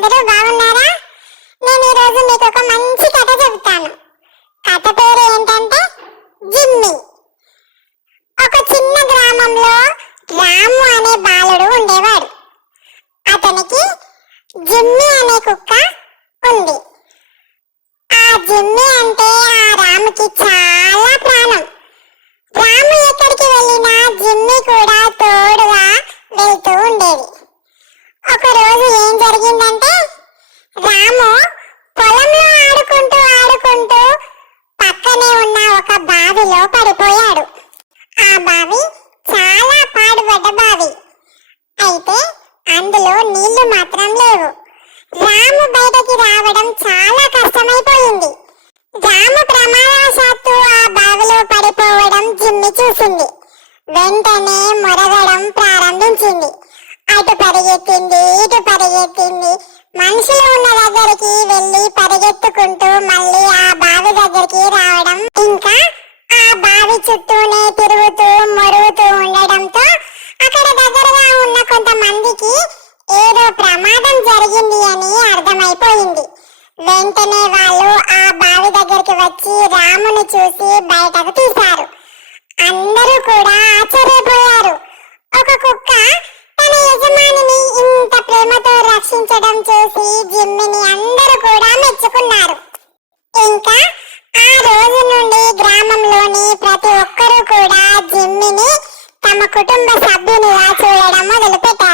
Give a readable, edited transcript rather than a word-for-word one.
అందరూ బాగున్నారా? నేను ఈరోజు మీకు ఒక మంచి కథ చెబుతాను. కథ పేరు ఏంటంటే జిమ్మి. ఒక చిన్న గ్రామంలో రాము అనే బాలుడు ఉండేవాడు. అతనికి జిమ్మి అనే కుక్క ఉంది. ఆ జిమ్మి అంటే ఆ రాముకి చాలా ప్రాణం. రాము ఎక్కడికి వెళ్ళినా జిమ్మి కూడా తోడుగా వెళ్తూ ఉండేది. ఒక రోజు ఏం జరిగిందంటే, రాము పొలంలో ఆడుకుంటూ పక్కనే ఉన్న ఒక బావిలో పడిపోయాడు. ఆ బావి చాలా పాడుపడ్డ బావి. అయితే అందులో నీళ్లు మాత్రం లేవు. రాము బయటకి రావడం చాలా కష్టమైపోయింది. రాము ప్రమాదవశాత్తు ఆ బావిలో పడిపోవడం జిమ్మి చూసింది. వెంటనే మొరగడం ప్రారంభించింది. అటు పరిగెత్తింది, ఇటు పరిగెత్తింది. మనుషులు ఉన్న దగ్గరికి వెళ్ళి పరిగెత్తుకుంటూ మళ్ళీ ఆ బావి దగ్గరికి రావడం, ఇంకా ఆ బావి చుట్టూనే తిరుగుతూ మొరుగుతూ ఉండడంతో అక్కడ దగ్గరగా ఉన్న కొంతమందికి ఏదో ప్రమాదం జరిగింది అని అర్థమైపోయింది. వెంటనే వాళ్ళు ఆ బావి దగ్గరికి వచ్చి రాముని చూసి బయటకు తీశారు. అందరూ కూడా ఆశ్చర్యపోయారు. ఒక కుక్క తన యజమానిని ఇంత ప్రేమతో రక్షించడం చూసి జిమ్మిని అందరూ కూడా మెచ్చుకున్నారు. ఇంకా ఆ రోజు నుండి గ్రామంలోని ప్రతి ఒక్కరూ కూడా జిమ్మిని తమ కుటుంబ సభ్యునిగా చూడడం మొదలుపెట్టారు.